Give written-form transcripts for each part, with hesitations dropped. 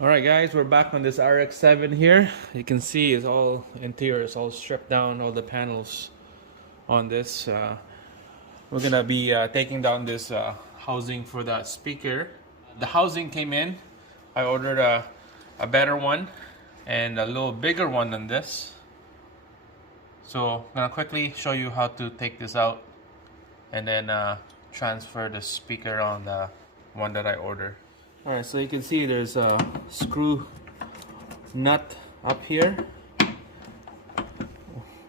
Alright guys, we're back on this Rx7 here. You can see it's all interior, it's all stripped down, all the panels on this. We're gonna be taking down this housing for that speaker. The housing came in. I ordered a better one and a little bigger one than this. So I'm gonna quickly show you how to take this out and then transfer the speaker on the one that I ordered. Alright, so you can see there's a screw nut up here,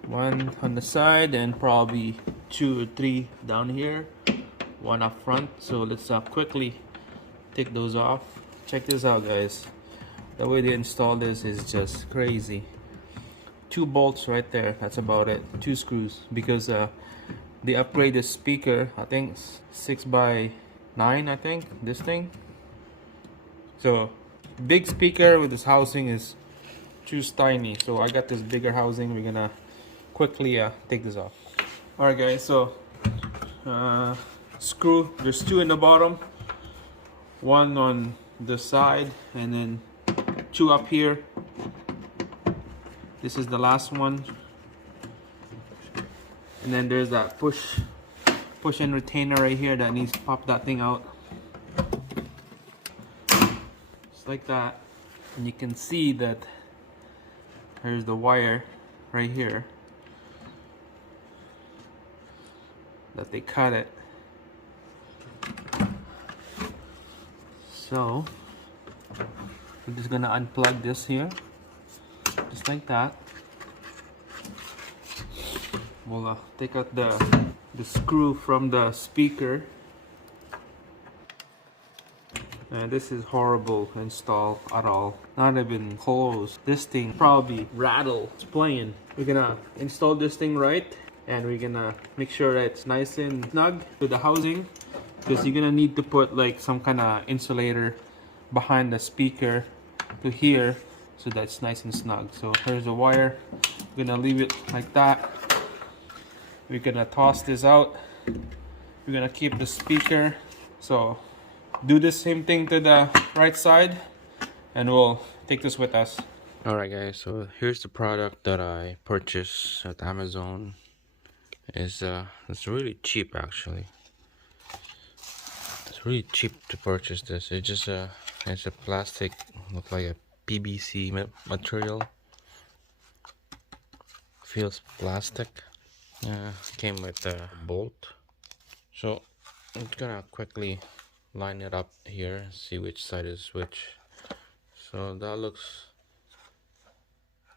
one on the side and probably 2 or 3 down here, one up front. So let's quickly take those off. Check this out guys, the way they install this is just crazy. 2 bolts right there, that's about it. 2 screws, because they upgrade the speaker, I think 6 by 9, I think this thing. So big speaker with this housing is too tiny, so I got this bigger housing. We're gonna quickly take this off. Alright guys, so screw, there's 2 in the bottom, 1 on the side and then 2 up here. This is the last one, and then there's that push and retainer right here that needs to pop that thing out. Like that, and you can see that there's the wire right here that they cut it. So we're just gonna unplug this here, just like that. We'll take out the screw from the speaker. And this is horrible install at all. Not even close. This thing probably rattle. It's playing. We're gonna install this thing right, and we're gonna make sure that it's nice and snug with the housing, because you're gonna need to put like some kind of insulator behind the speaker to here so that it's nice and snug. So here's the wire. We're gonna leave it like that. We're gonna toss this out. We're gonna keep the speaker. So do the same thing to the right side and we'll take this with us. Alright guys, so here's the product that I purchased at Amazon. It's really cheap actually. It's really cheap to purchase this. It's just it's a plastic, look like a PVC material. Feels plastic. Came with a bolt. So I'm gonna quickly line it up here, see which side is which. So that looks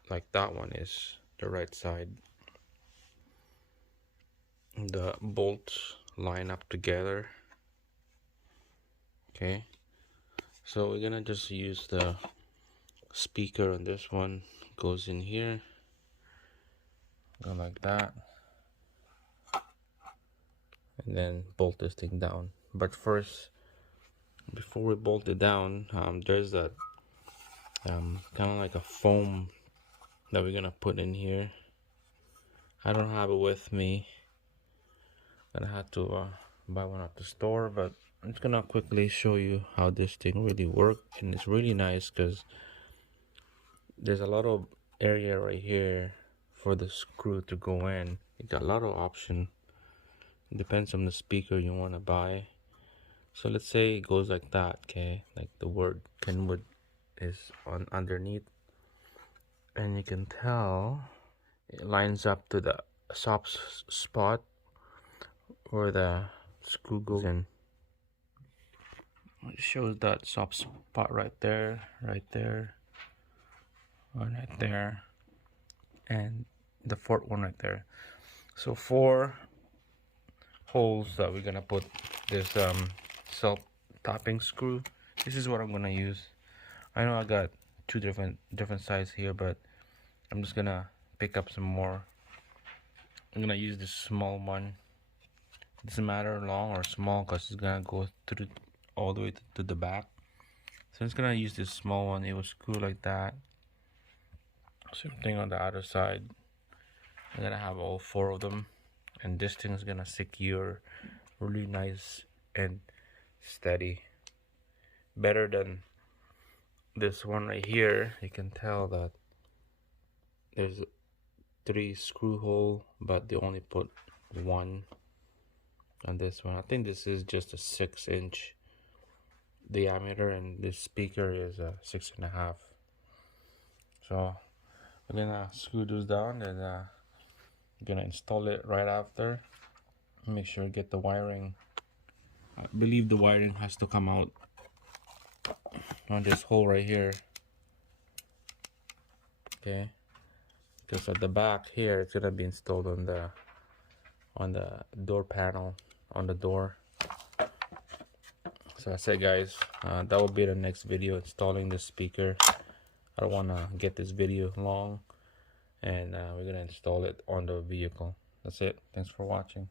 like that one is the right side. The bolts line up together. Okay, so we're gonna just use the speaker on this one. Goes in here, go like that, and then bolt this thing down. But first, before we bolt it down, there's that kind of like a foam that we're gonna put in here. I don't have it with me. I had to buy one at the store, but I'm just gonna quickly show you how this thing really works. And it's really nice because there's a lot of area right here for the screw to go in. You got a lot of option. It depends on the speaker you want to buy. So let's say it goes like that, okay? Like the word Kenwood is on underneath, and you can tell it lines up to the soft spot where the screw goes in. It shows that soft spot right there, right there, right there, and the fourth one right there. So 4 holes that we're gonna put this self tapping screw. This is what I'm gonna use. I know I got 2 different sizes here, but I'm just gonna pick up some more. I'm gonna use this small one. It doesn't matter long or small because it's gonna go through all the way to the back. So I'm just gonna use this small one. It will screw like that. Same thing on the other side. I'm gonna have all 4 of them, and this thing is gonna secure really nice and steady, better than this one right here, you can tell that there's 3 screw hole, but they only put 1 on this one. I think this is just a 6-inch diameter, and this speaker is a 6.5. So we're gonna screw those down, and we're gonna install it right after. Make sure to get the wiring. I believe the wiring has to come out on this hole right here. Okay, because at the back here it's gonna be installed on the door panel on the door. So I said, guys, that will be the next video, installing the speaker. I don't want to get this video long, and we're gonna install it on the vehicle. That's it. Thanks for watching.